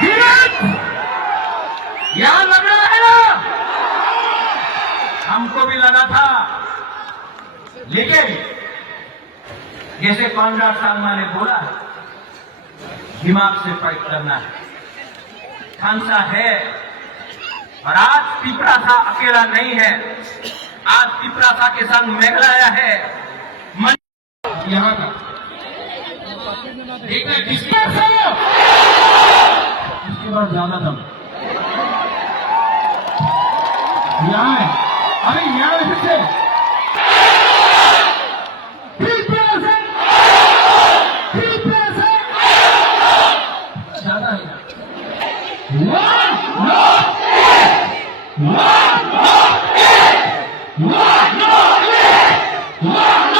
धीरज, यहां लग रहा है ना? हमको भी लगा था, लेकिन जैसे कॉनराड सालमा ने बोला, दिमाग से फाइट करना है, खांसा है। और आज पिपरासा अकेला नहीं है, आज पिपरासा के संग मेघलाया है। यहाँ का देखना किसके बाद ज्यादा दम यहाँ है। अरे यहाँ फिर से ज्यादा है। One,